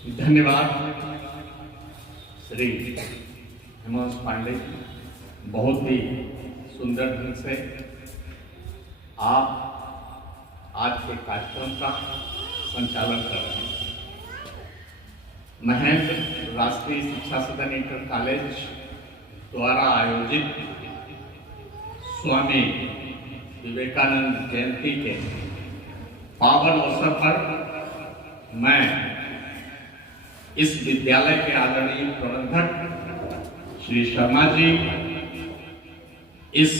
धन्यवाद श्री हेमंत पांडे, बहुत ही सुंदर ढंग से आप आज के कार्यक्रम का संचालन कर रहे हैं। महेंद्र राष्ट्रीय शिक्षा सदन इंटर कॉलेज द्वारा आयोजित स्वामी विवेकानंद जयंती के पावन अवसर पर मैं इस विद्यालय के आदरणीय प्रबंधक श्री शर्मा जी, इस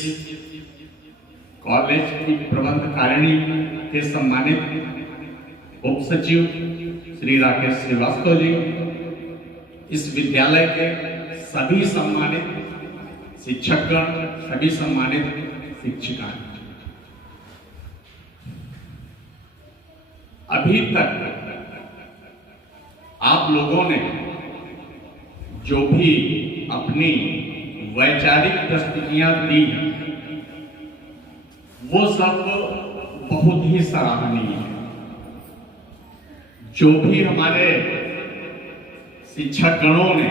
कॉलेज की प्रबंधकारिणी के सम्मानित उप सचिव श्री राकेश श्रीवास्तव जी, इस विद्यालय के सभी सम्मानित शिक्षकगण, सभी सम्मानित शिक्षिकाएं, अभी तक आप लोगों ने जो भी अपनी वैचारिक प्रस्तुतियां दी, वो सब बहुत ही सराहनीय है। जो भी हमारे शिक्षक गणों ने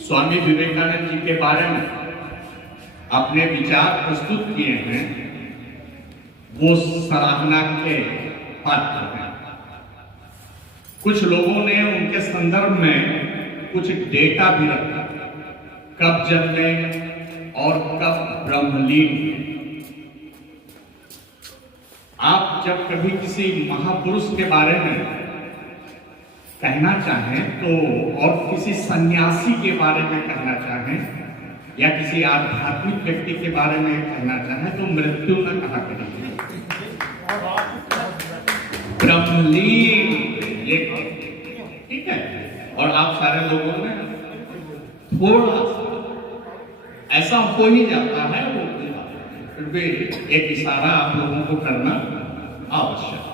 स्वामी विवेकानंद जी के बारे में अपने विचार प्रस्तुत किए हैं, वो सराहना के पात्र हैं। कुछ लोगों ने उनके संदर्भ में कुछ डेटा भी रखा, कब जन्मे और कब ब्रह्मलीन। आप जब कभी किसी महापुरुष के बारे में कहना चाहें तो, और किसी सन्यासी के बारे में कहना चाहें या किसी आध्यात्मिक व्यक्ति के बारे में कहना चाहें तो मृत्यु न कहा करेंगे, ब्रह्मलीन, ये ठीक है। और आप सारे लोगों में थोड़ा ऐसा हो ही जाता है, वो फिर भी एक इशारा आप लोगों को करना आवश्यक।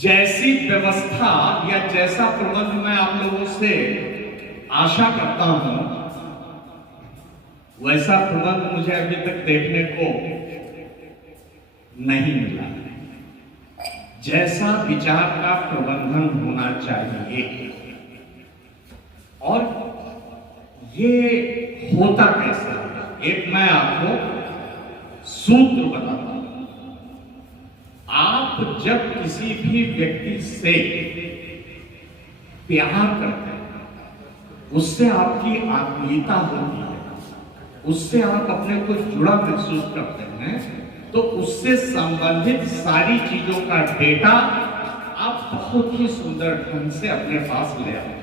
जैसी व्यवस्था या जैसा प्रबंध मैं आप लोगों से आशा करता हूं, वैसा प्रबंध मुझे अभी तक देखने को नहीं मिला। जैसा विचार का प्रबंधन होना चाहिए, और ये होता कैसे है, एक मैं आपको सूत्र बताता हूं। आप जब किसी भी व्यक्ति से प्यार करते हैं, उससे आपकी आत्मीयता होती है, उससे आप अपने को जुड़ा महसूस करते हैं, तो उससे संबंधित सारी चीजों का डेटा आप बहुत ही सुंदर ढंग से अपने पास ले आते हैं।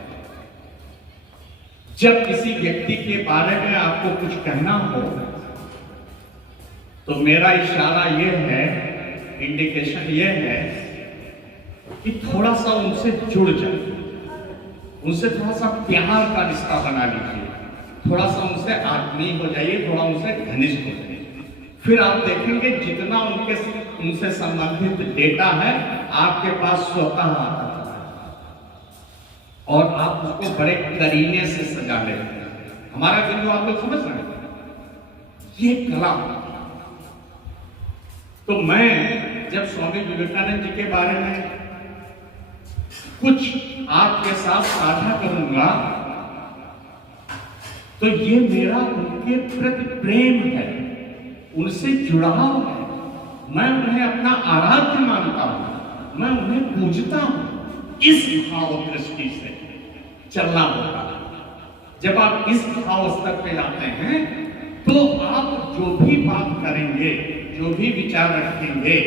जब किसी व्यक्ति के बारे में आपको कुछ कहना हो तो मेरा इशारा यह है, इंडिकेशन यह है कि थोड़ा सा उनसे जुड़ जाए, उनसे थोड़ा सा प्यार का रिश्ता बना लीजिए, थोड़ा सा उनसे आत्मीय हो जाइए, थोड़ा उनसे घनिष्ठ हो जाइए। फिर आप देखेंगे जितना उनसे संबंधित डेटा है आपके पास स्वतः आता है, और आप उसको बड़े करीने से सजा लेते हैं। हमारा बिंदु आप लोग समझ रहे हैं, ये कला। तो मैं जब स्वामी विवेकानंद जी के बारे में कुछ आपके साथ साझा करूंगा, तो ये मेरा उनके प्रति प्रेम है, उनसे जुड़ाव है। मैं उन्हें अपना आराध्य मानता हूं, मैं उन्हें पूजता हूं। इस भाव दृष्टि से चलना होगा। जब आप इस भाव स्तर पे आते हैं तो आप जो भी बात करेंगे, जो भी विचार रखेंगे,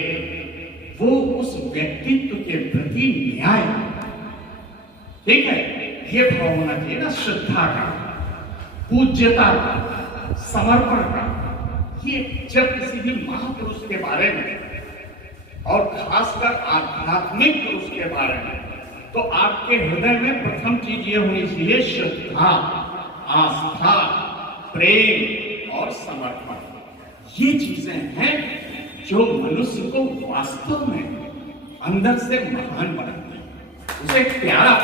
वो उस व्यक्तित्व के प्रति न्याय, ठीक है, ये भाव होना चाहिए ना, श्रद्धा का, पूज्यता का, समर्पण का। ये जब किसी भी महापुरुष के बारे में, और खासकर आध्यात्मिक पुरुष के बारे में, तो आपके हृदय में प्रथम चीज ये होनी चाहिए श्रद्धा, आस्था, प्रेम और समर्पण। ये चीजें हैं जो मनुष्य को वास्तव में अंदर से महान बनाती है, उसे प्यारा।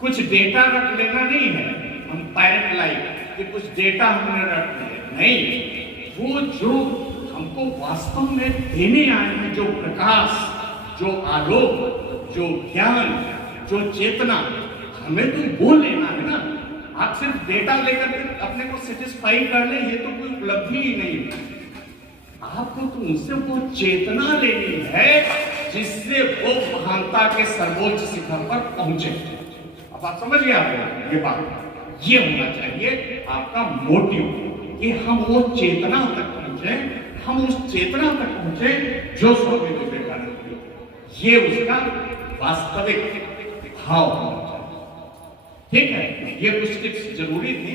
कुछ डेटा रख लेना नहीं है, हम पैरेंट लाइक कि कुछ डेटा हमने रख लिया, नहीं, वो जो हमको वास्तव में देने आए हैं जो प्रकाश, जो आलोक, जो ज्ञान, जो चेतना, हमें तो वो लेना है ना। आप सिर्फ डेटा लेकर के अपने को सेटिस्फाई कर ले, ये तो कोई उपलब्धि ही नहीं है। आपको तो उनसे वो चेतना लेनी है जिससे वो महानता के सर्वोच्च शिखर पर पहुंचे। अब आप समझ गए आपको ये बात, ये होना चाहिए आपका मोटिव कि हम वो चेतना तक पहुंचे, हम उस चेतना तक पहुंचे जो स्वामी विवेकानंद की, ये उसका वास्तविक भाव होना चाहिए। ठीक है, ये कुछ टिप्स जरूरी थी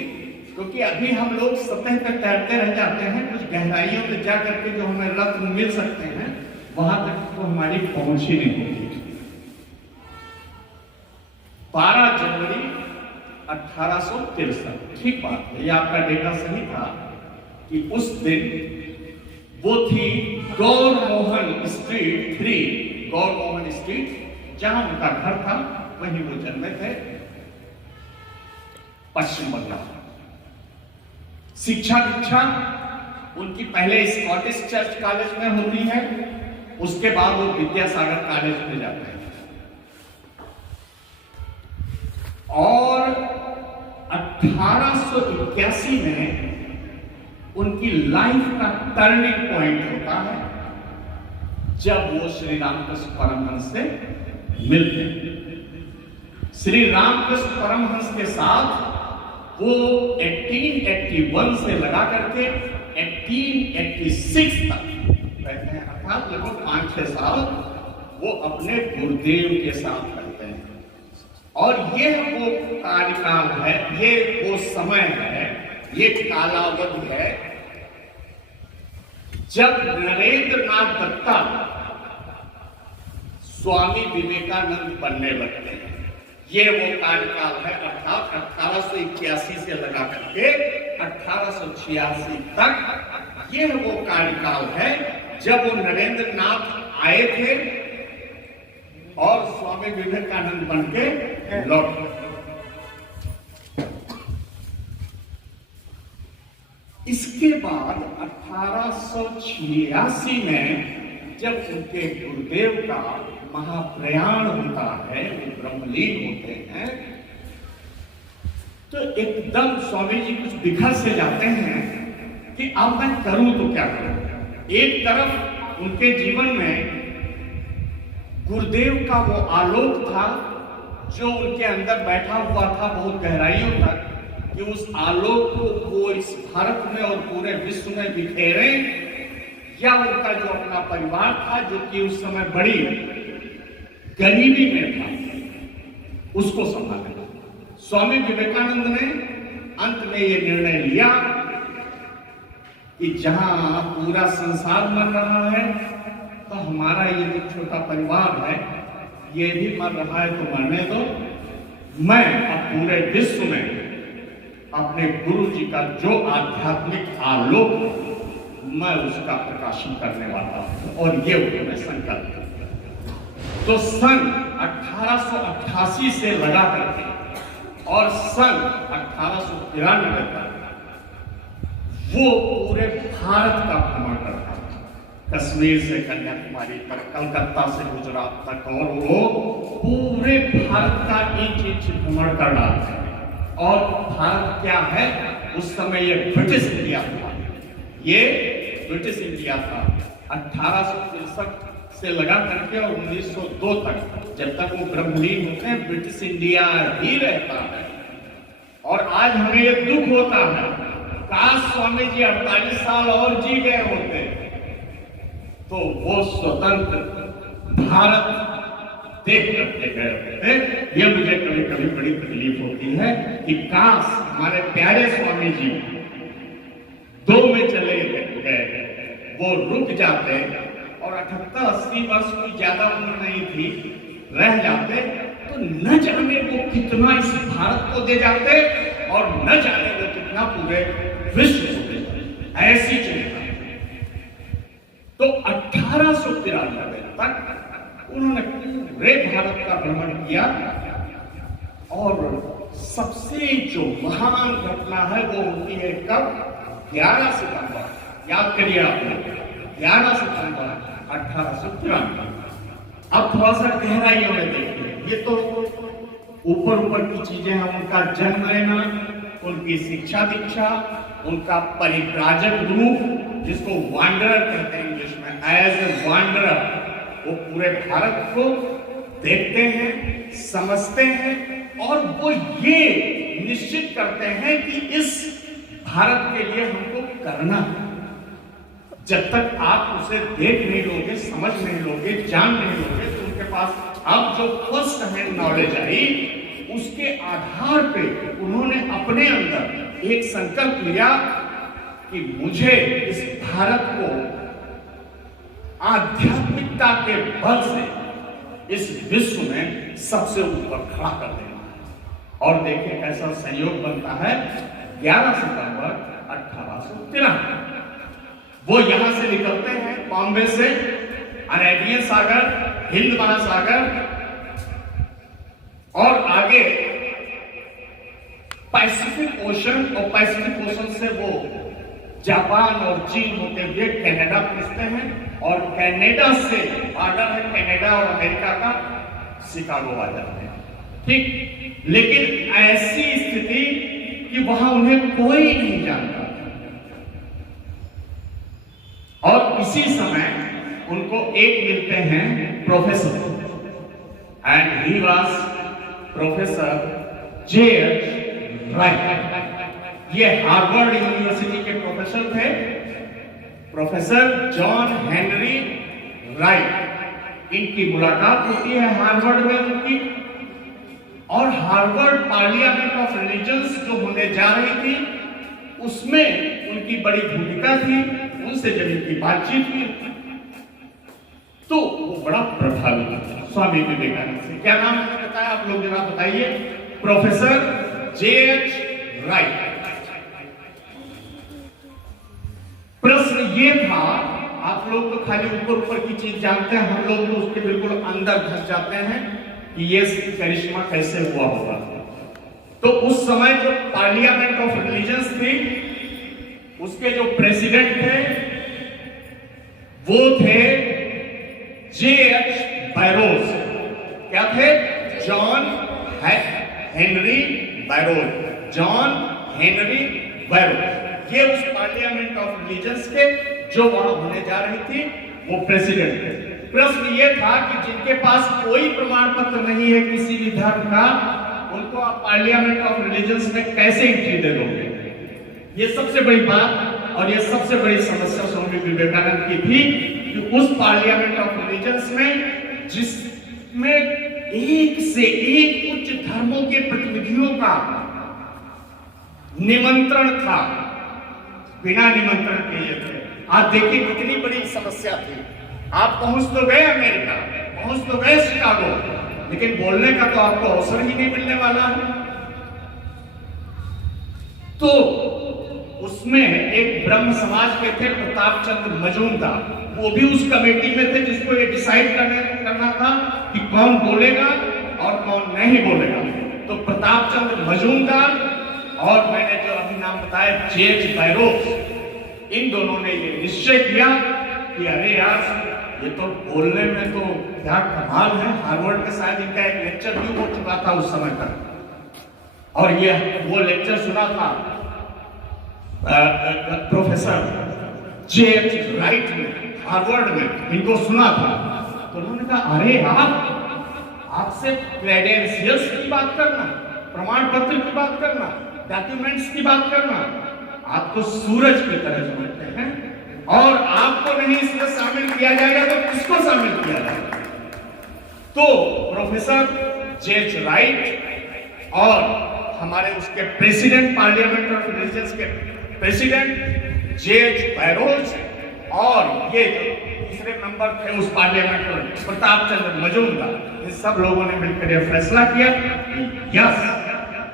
क्योंकि अभी हम लोग सतह पर तैरते रह जाते हैं, कुछ गहराइयों में जा करके जो हमें रत्न मिल सकते हैं वहां तक तो हमारी पहुंच ही नहीं होती। 12 जनवरी 1863, ठीक बात है, ये आपका डेटा सही था कि उस दिन वो थी गौर मोहन स्ट्रीट 3, गौर मोहन स्ट्रीट, जहां उनका घर था वहीं वो जन्मे थे, पश्चिम बंगाल। शिक्षा दीक्षा उनकी पहले स्कॉटिश चर्च कॉलेज में होती है, उसके बाद वो विद्यासागर कॉलेज में जाते हैं और 1881 में उनकी लाइफ का टर्निंग पॉइंट होता है जब वो श्री रामकृष्ण परमहंस से मिलते हैं। श्री रामकृष्ण परमहंस के साथ वो 1881 से लगा करके 1886 तक रहते हैं, अर्थात लगभग 5-6 साल वो अपने गुरुदेव के साथ रहते हैं। और ये वो कार्यकाल है, ये वो समय है, ये कालावधि है जब नरेंद्रनाथ दत्ता स्वामी विवेकानंद बनने लगते हैं। ये वो कार्यकाल है, अर्थात 1881 से लगा करके 1886 तक ये वो कार्यकाल है जब वो नरेंद्रनाथ आए थे और स्वामी विवेकानंद बन के लौट। इसके बाद 1886 में जब उनके गुरुदेव का महाप्रयाण होता है, वो ब्रह्मलीन होते हैं, तो एकदम स्वामी जी कुछ बिखर से जाते हैं कि अब मैं करूं तो क्या करूं। एक तरफ उनके जीवन में गुरुदेव का वो आलोक था जो उनके अंदर बैठा हुआ था बहुत गहराइयों तक, कि उस आलोक को वो इस भारत में और पूरे विश्व में बिखेरे, या उनका जो अपना परिवार था जो कि उस समय बड़ी गरीबी में था, उसको संभालना। स्वामी विवेकानंद ने अंत में ये निर्णय लिया कि जहां पूरा संसार मर रहा है तो हमारा ये जो छोटा परिवार है ये भी मर रहा है, तो मरने दो। मैं अब पूरे विश्व में अपने गुरु जी का जो आध्यात्मिक आलोक मैं उसका प्रकाशन करने वाला हूं, और ये उन्होंने संकल्प किया। तो सन 1888 से लगा करके और सन 1893 तक वो पूरे भारत का भ्रमण करता था, कश्मीर से कन्याकुमारी तक, कलकत्ता से गुजरात तक, और वो पूरे भारत का इंच भ्रमण कर डालते हैं। और भारत क्या है उस समय, ये ब्रिटिश इंडिया था, ये ब्रिटिश इंडिया था। 1863 से लगा करके और 1902 तक, जब तक वो ब्रह्मलीन होते हैं, ब्रिटिश इंडिया ही रहता है। और आज हमें ये दुख होता है, काश स्वामी जी 48 साल और जी गए होते तो वो स्वतंत्र भारत देख करके गए होते। ये मुझे कभी कभी बड़ी तकलीफ होती है कि काश हमारे प्यारे स्वामी जी 2 में चले गए, वो रुक जाते और 78-80 वर्ष की ज्यादा उम्र नहीं थी, रह जाते तो न जाने वो कितना इस भारत को दे जाते और न जाने वो कितना पूरे विश्व को दे जाते। ऐसी चिंता। तो 1893 तक उन्होंने पूरे भारत का भ्रमण किया, और सबसे जो महान घटना है वो होती है कब, 11 सितंबर, याद करिए आपने, 11 सितंबर 1893। अब थोड़ा सा गहराइयों में देखिए, ये तो ऊपर ऊपर की चीजें हैं। उनका जन्म लेना, उनकी शिक्षा दीक्षा, उनका परिव्राजक रूप जिसको वांडरर कहते हैं इंग्लिश में, एज ए वांडरर, वो पूरे भारत को देखते हैं, समझते हैं और वो ये निश्चित करते हैं कि इस भारत के लिए हमको करना है। जब तक आप उसे देख नहीं लोगे, समझ नहीं लोगे, जान नहीं लोगे, तो उनके पास अब जो फर्स्ट हैंड नॉलेज आई, उसके आधार पे उन्होंने अपने अंदर एक संकल्प लिया कि मुझे इस भारत को आध्यात्मिकता के बल से इस विश्व में सबसे ऊपर खड़ा कर देना है। और देखिए कैसा संयोग बनता है। 11 सितंबर 1893 वो यहां से निकलते हैं बॉम्बे से, अरेबियन सागर, हिंद महासागर और आगे पैसिफिक ओशन, और पैसिफिक ओशन से वो जापान और चीन होते हुए कनाडा पहुंचते हैं और कनाडा से बॉर्डर है कनाडा और अमेरिका का, शिकागो आ जाते हैं। ठीक, लेकिन ऐसी स्थिति कि वहां उन्हें कोई नहीं जानता और इसी समय उनको एक मिलते हैं professor, and he was professor JH. Right. ये हार्वर्ड यूनिवर्सिटी के प्रोफेसर थे, प्रोफेसर जॉन हेनरी राइट। इनकी मुलाकात होती है हार्वर्ड में उनकी, और हार्वर्ड पार्लियामेंट ऑफ रिलीजन्स जो होने जा रही थी उसमें उनकी बड़ी भूमिका थी। उनसे जब इनकी बातचीत हुई तो वो बड़ा प्रभावित हुआ स्वामी विवेकानंद से। क्या नाम मैंने बताया, आप लोग जरा बताइए। Professor JH. राइट। प्रश्न ये था, आप लोग तो खाली ऊपर ऊपर की चीज जानते हैं, हम लोग तो उसके बिल्कुल अंदर घुस जाते हैं कि ये करिश्मा कैसे हुआ होगा। तो उस समय जो पार्लियामेंट ऑफ रिलीजन्स थी, उसके जो प्रेसिडेंट थे वो थे जे.एच. बैरोज। क्या थे? John Henry barrows. John Henry barrows ये उस पार्लियामेंट ऑफ रिलीजन्स के जो वहां होने जा रही थी वो प्रेसिडेंट थे। प्रश्न ये था कि जिनके पास कोई प्रमाण पत्र नहीं है किसी भी धर्म का, उनको आप पार्लियामेंट ऑफ रिलीजन्स में कैसे एंट्री दे दोगे? ये सबसे बड़ी बात और ये सबसे बड़ी समस्या स्वामी विवेकानंद की थी कि उस पार्लियामेंट ऑफ रिलीजन्स में जिसमें एक से एक उच्च धर्मों के प्रतिनिधियों का निमंत्रण था, बिना निमंत्रण के ये थे। आप देखिए कितनी बड़ी समस्या थी। आप पहुंच तो गए अमेरिका, पहुंच तो गए शिकागो, लेकिन बोलने का तो आपको अवसर ही नहीं मिलने वाला है। तो उसमें एक ब्रह्म समाज के थे प्रताप चंद्र मजूमदार, वो भी उस कमेटी में थे जिसको ये डिसाइड करना था कि कौन बोलेगा और कौन नहीं बोलेगा। तो प्रताप चंद्र मजूमदार और मैंने जो अभी नाम बताया जे.एच. बैरोज, इन दोनों ने ये निश्चय किया कि अरे यार ये तो बोलने में तो क्या कमाल है। हार्वर्ड में शायद इनका एक लेक्चर भी हो चुका था उस समय तक, और ये वो लेक्चर सुना था प्रोफेसर जे.एच. राइट ने हार्वर्ड में, इनको सुना था। तो उन्होंने कहा अरे यार आपसे क्रेडेंशियल्स की बात करना, प्रमाण पत्र की बात करना, डॉक्यूमेंट्स की बात करना, आप तो सूरज की तरह समझते हैं, और आपको नहीं इसमें शामिल किया जाएगा तो किसको शामिल किया जाएगा? तो प्रोफेसर जे.एच. राइट और हमारे उसके प्रेसिडेंट, पार्लियामेंट ऑफ रिलीजन्स के प्रेसिडेंट जे.एच. बैरोज, और ये तीसरे मेंबर थे उस पार्लियामेंट में प्रताप चंद्र मजूमदार, इन सब लोगों ने मिलकर यह फैसला किया yes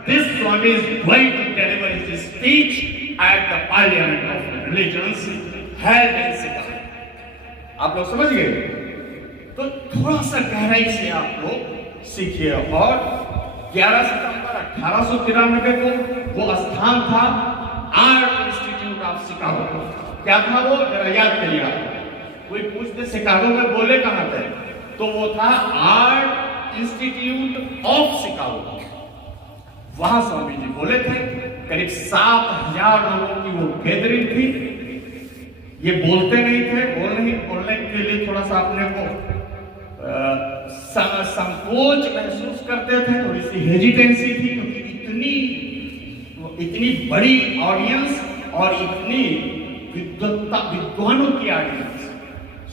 this Swami is going to deliver his speech at the parliament of religions held in Chicago. आप लोग समझ गए? तो थोड़ा सा गहराई से आप लोग सीखिए। और 11 सितंबर 1893 को वो स्थान था आर्ट इंस्टीट्यूट ऑफ शिकागो। क्या था वो? जरा याद करिए। कोई पूछते शिकागो में बोले कहां थे, तो वो था आर्ट इंस्टीट्यूट ऑफ शिकागो, वहां स्वामी जी बोले थे। करीब 7,000 लोगों की वो गैदरिंग थी। ये बोलते नहीं थे, बोलने के लिए थोड़ा सा अपने को संकोच महसूस करते थे, थोड़ी सी हेजिटेंसी थी, क्योंकि इतनी बड़ी ऑडियंस और इतनी विद्वानों की ऑडियंस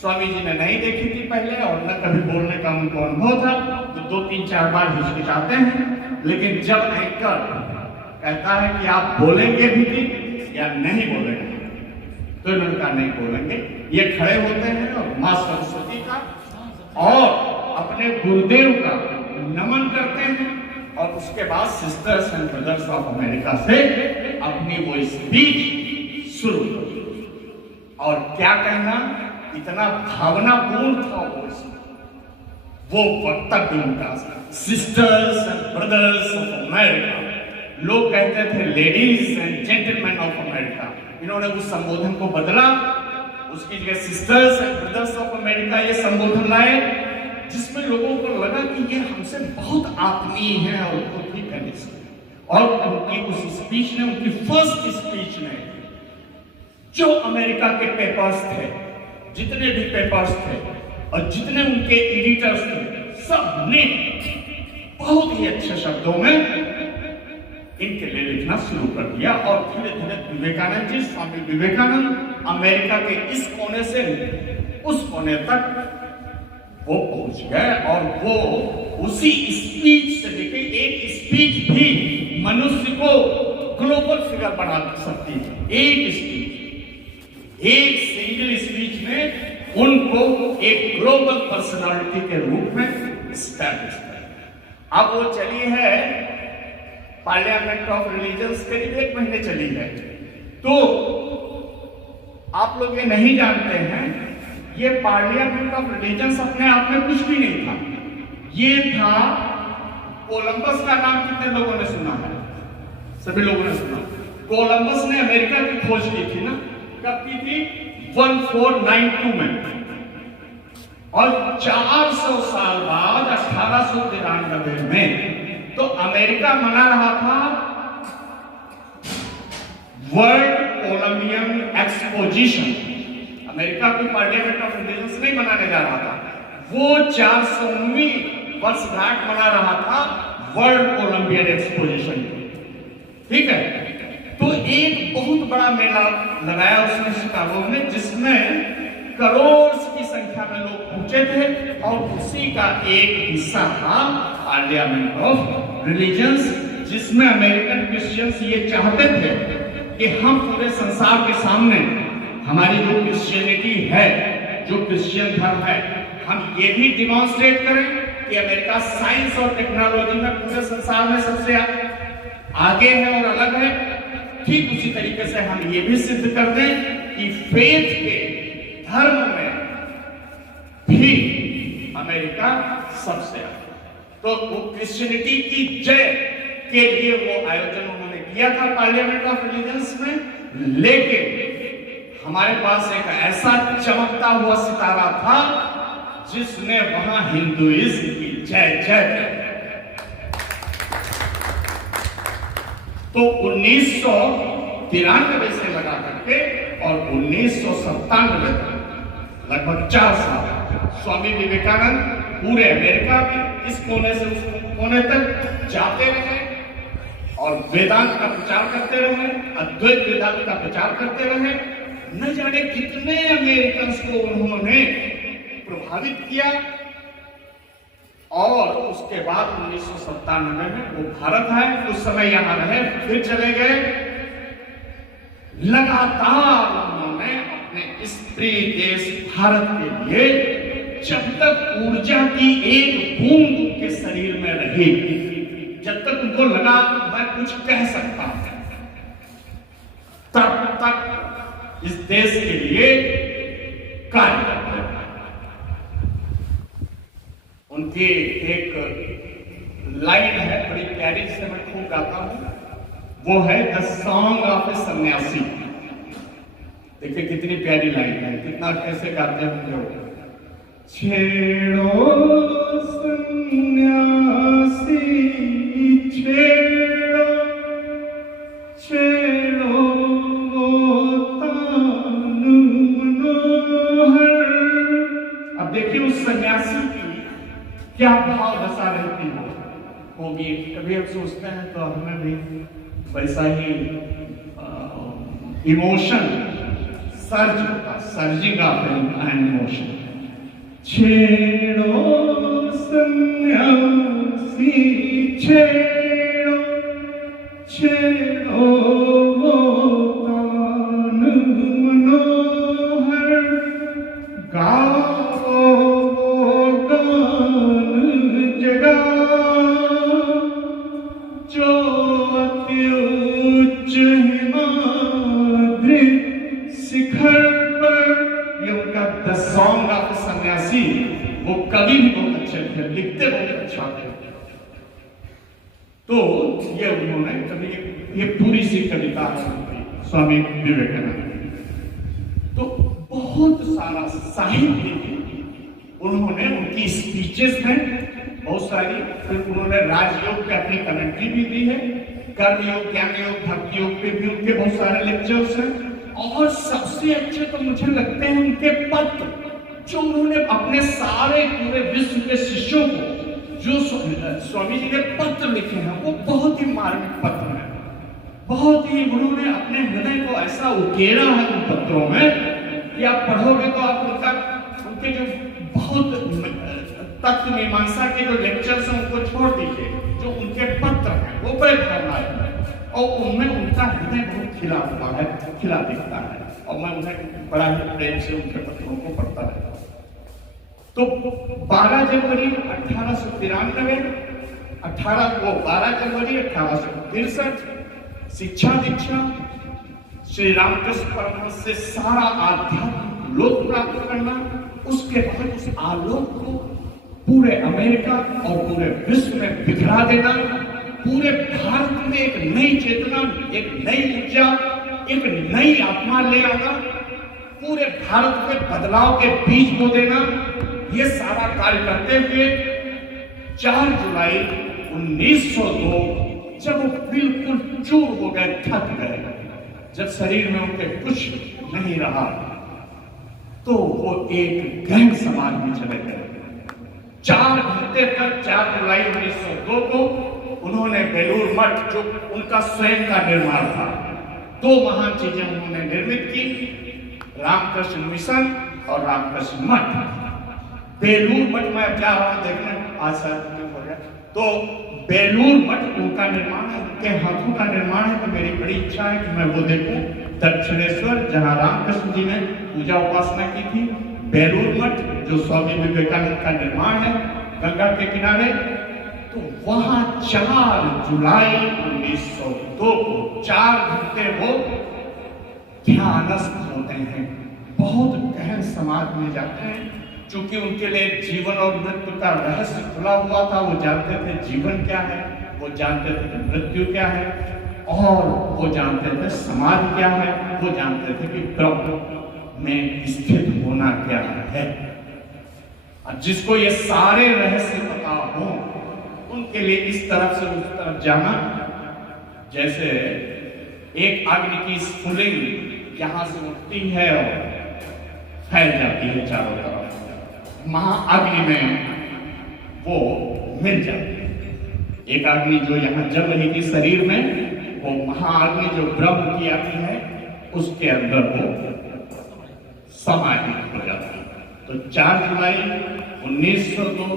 स्वामी जी ने नहीं देखी थी पहले, और न कभी बोलने का उनको अनुभव था, तो 2-3-4 बार हिचकिचाते हैं। लेकिन जब एंकर कहता है कि आप बोलेंगे भी या नहीं बोलेंगे, तो इन्होंने कहा नहीं बोलेंगे। ये खड़े होते हैं और मां सरस्वती का और अपने गुरुदेव का नमन करते हैं, और उसके बाद sisters and brothers of America से अपनी वो स्पीच शुरू की। और क्या कहना, इतना भावनापूर्ण था वो वक्तव्य उनका, sisters and brothers of America. लोग कहते थे ladies and gentleman of America, इन्होंने उस संबोधन को बदला, उसकी जगह sisters and brothers of America ये संबोधन लाए, जिसमें लोगों को लगा कि ये हमसे बहुत आत्मीय है और बहुत ही घनिष्ठ। और उनकी उस स्पीच ने, उनकी फर्स्ट स्पीच ने, जो अमेरिका के पेपर्स थे, जितने भी पेपर्स थे और जितने उनके एडिटर्स थे, सब ने बहुत ही अच्छे शब्दों में इनके लिए लिखना शुरू कर दिया। और धीरे धीरे विवेकानंद जी, स्वामी विवेकानंद अमेरिका के इस कोने से उस कोने तक वो पहुंच गए, और वो उसी स्पीच से लेके, एक स्पीच भी मनुष्य को ग्लोबल फिगर बना सकती है। एक स्पीच, एक सिंगल स्पीच में उनको एक ग्लोबल पर्सनालिटी के रूप में एस्टैब्लिश किया। अब वो चली है पार्लियामेंट ऑफ रिलीजन्स, करीब 1 महीने चली है। तो आप लोग ये नहीं जानते हैं, ये पार्लियामेंट ऑफ रिलीजन्स अपने आप में कुछ भी नहीं था। ये था, कोलंबस का नाम कितने लोगों ने सुना है? सभी लोगों ने सुना। कोलंबस ने अमेरिका की खोज की थी ना, कब की थी? 1492 में। और 400 साल बाद 1893 में तो अमेरिका मना रहा था वर्ल्ड कोलंबियन एक्सपोजिशन। अमेरिका कोई पार्लियामेंट ऑफ रिलीजन्स नहीं मनाने जा रहा था, वो 400वीं वर्षगांठ मना रहा था वर्ल्ड कोलंबियन एक्सपोजिशन। ठीक है, तो एक बहुत बड़ा मेला लगाया उसने शिकागो में, जिसमें करोड़ की संख्या में लोग पहुंचे थे, और उसी का एक हिस्सा था पार्लियामेंट ऑफ रिलीजन्स, जिसमें अमेरिकन क्रिश्चियंस ये चाहते थे कि हम पूरे संसार के सामने हमारी जो क्रिश्चियनिटी है, जो क्रिश्चियन धर्म है, हम ये भी डिमॉन्स्ट्रेट करें कि अमेरिका साइंस और टेक्नोलॉजी में पूरे संसार में सबसे आगे है और अलग है। ठीक उसी तरीके से हम ये भी सिद्ध कर दें कि फेथ के धर्म में भी अमेरिका सबसे आगे। तो वो क्रिश्चियनिटी की जय के लिए वो आयोजन उन्होंने किया था पार्लियामेंट ऑफ रिलीजन्स में। लेकिन हमारे पास एक ऐसा चमकता हुआ सितारा था जिसने वहां हिंदुइज्म की जय जय कर। तो 1993 से लगा करके और 1997 तक लगभग 4 साल स्वामी विवेकानंद पूरे अमेरिका में इस कोने से उस कोने तक जाते रहे और वेदांत का प्रचार करते रहे, अद्वैत वेदांत का प्रचार करते रहे। न जाने कितने अमेरिकन को उन्होंने प्रभावित किया। और उसके बाद 1997 में वो भारत आए, कुछ समय यहां रहे, फिर चले गए। लगातार उन्होंने अपने इस प्रिय देश भारत के लिए, जब तक ऊर्जा की एक बूंद उनके शरीर में रही, जब तक उनको लगा मैं कुछ कह सकता हूं, तब तक इस देश के लिए कार्य करते हैं। उनकी एक लाइन है बड़ी प्यारी, से मैं खूब गाता हूं, वो है द सॉन्ग ऑफ ए सन्यासी। देखिए कितनी प्यारी लाइन है, कितना कैसे गाते होंगे वो। छेड़ो सन्यासी छेड़ो, छेड़ो वो तान मनोहर। अब देखिए उस सन्यासी की क्या भाव दशा रहती होगी। कभी हम सोचते हैं तो हमें भी वैसा ही इमोशन सर्ज होता, सर्जिंग ऑफ एन इमोशन। छेड़ो सन्यासी छेड़ो, छेड़ो वो तान मनोहर। गाओ वो गान जगा जो अति उच्च हिमाद्रि शिखर पर। ये उनका द सॉन्ग ऑफ सन्यासी, वो कवि भी बहुत अच्छे थे, लिखते बहुत अच्छा थे। तो ये उन्होंने कभी ये पूरी सी कविता है स्वामी विवेकानंद। तो बहुत सारा साहित्य उन्होंने, उनकी स्पीचेस हैं बहुत सारी। फिर उन्होंने राजयोग पे अपनी कमेंट्री भी दी है, कर्मयोग, ज्ञान योग, भक्ति योग पे भी उनके बहुत सारे लेक्चर्स हैं। और सबसे अच्छे तो मुझे लगते हैं उनके पत्र, जो उन्होंने अपने सारे पूरे विश्व के शिष्यों को, जो स्वामी जी ने पत्र लिखे हैं, वो बहुत ही मार्मिक पत्र हैं। बहुत ही उन्होंने अपने हृदय को ऐसा उकेरा है उन पत्रों में कि आप पढ़ोगे तो आप उनके जो बहुत तत्व मीमांसा के जो लेक्चर्स हैं उनको छोड़ दीजिए, जो उनके पत्र हैं वो बड़े भावनात्मक हैं। और उनमें उनका हृदय बहुत खिला हुआ है, खिला दिखता है। और मैं उन्हें बड़ा ही प्रेम से उनके पत्रों को पढ़ता रहता हूँ। तो 12 जनवरी 1893, 12 जनवरी 1863 शिक्षा दीक्षा, श्री रामकृष्ण परमहंस से सारा आध्यात्मिक लोक प्राप्त करना, उसके बाद उस आलोक को पूरे अमेरिका और पूरे विश्व में बिखरा देना, पूरे भारत में एक नई चेतना, एक नई ऊर्जा, एक नई आत्मा ले आना, पूरे भारत में बदलाव के बीज बो देना, ये सारा कार्य करते हुए 4 जुलाई 1902 जब वो बिल्कुल चूर हो गए, थक गए, जब शरीर में उनके कुछ नहीं रहा, तो वो एक गैंग समाज में चले गए। 4 घंटे तक 4 जुलाई 1902 को उन्होंने बेलूर मठ, जो उनका स्वयं का निर्माण था, 2 महान चीजें उन्होंने निर्मित की, रामकृष्ण मिशन और रामकृष्ण मठ। बेलूर मठ में जा रहा हूं देखने, आज हो गया। तो बेलूर मठ उनका निर्माण है, उनके हाथों का निर्माण है। तो मेरी बड़ी इच्छा है कि मैं वो देखूं। दक्षिणेश्वर, जहां रामकृष्ण जी ने पूजा उपासना की थी, बेलूर मठ जो स्वामी विवेकानंद का निर्माण है गंगा के किनारे, तो वहां 4 जुलाई 1902 को 4 घंटे वो ध्यानस्थ होते हैं, बहुत गहन समाधि में जाते हैं। क्योंकि उनके लिए जीवन और मृत्यु का रहस्य खुला हुआ था। वो जानते थे जीवन क्या है, वो जानते थे कि मृत्यु क्या है, और वो जानते थे समाधि क्या है, वो जानते थे कि ब्रह्म में स्थित होना क्या है। और जिसको ये सारे रहस्य पता हो, उनके लिए इस तरफ से उस तरफ जाना, जैसे एक अग्नि की स्फुलिंग यहां से उठती है और फैल जाती है चारों तरफ, महाअग्नि में वो मिल जाती है। एक अग्नि जो यहाँ जल रही थी शरीर में, वो महाअग्नि जो ब्रह्म की अग्नि है, उसके अंदर वो समाहित हो जाती है। तो 4 जुलाई 1902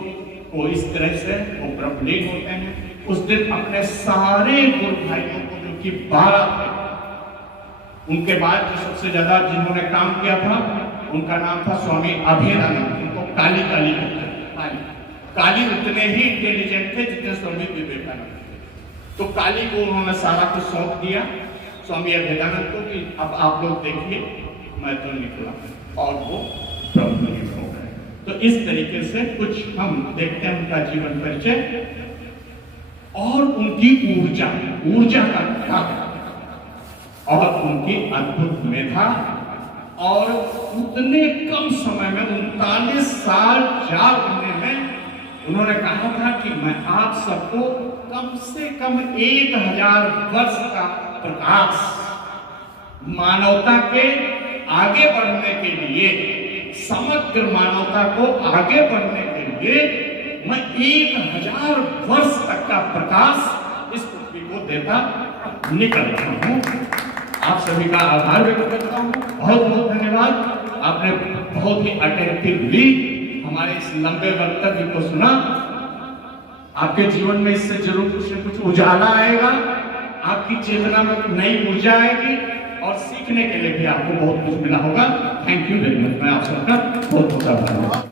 को इस तरह से वो ब्रह्मलीन होते हैं। उस दिन अपने सारे गुरु भाइयों को, जो कि 12 थे, उनके बाद जो सबसे ज्यादा जिन्होंने काम किया था, उनका नाम था स्वामी अभेदानंद। उनको काली काली कहते हैं। काली उतने ही इंटेलिजेंट थे जितने स्वामी विवेकानंद थे। तो काली को उन्होंने सारा कुछ सौंप दिया स्वामी अभेदानंद को कि अब आप लोग देखिए, मैं तो निकला, और वो ब्रह्मलीन हो गए। तो इस तरीके से कुछ हम देखते हैं उनका जीवन परिचय और उनकी ऊर्जा का त्याग और उनकी अद्भुत मेधा और उतने कम समय में 39 साल 4 महीने में उन्होंने कहा था कि मैं आप सबको कम से कम 1000 वर्ष का प्रकाश मानवता के आगे बढ़ने के लिए, समग्र मानवता को आगे बढ़ने के लिए मैं 1000 वर्ष तक का प्रकाश इस पृथ्वी को देता निकल रहा हूं। आप सभी का आभार व्यक्त करता हूं। बहुत बहुत धन्यवाद। आपने बहुत ही अटेंटिवली हमारे इस लंबे वक्तव्य को सुना। आपके जीवन में इससे जरूर कुछ न कुछ उजाला आएगा, आपकी चेतना में नई ऊर्जा आएगी और सीखने के लिए भी आपको बहुत कुछ मिला होगा। Thank you very much. मैं आप सबका बहुत बहुत आभार।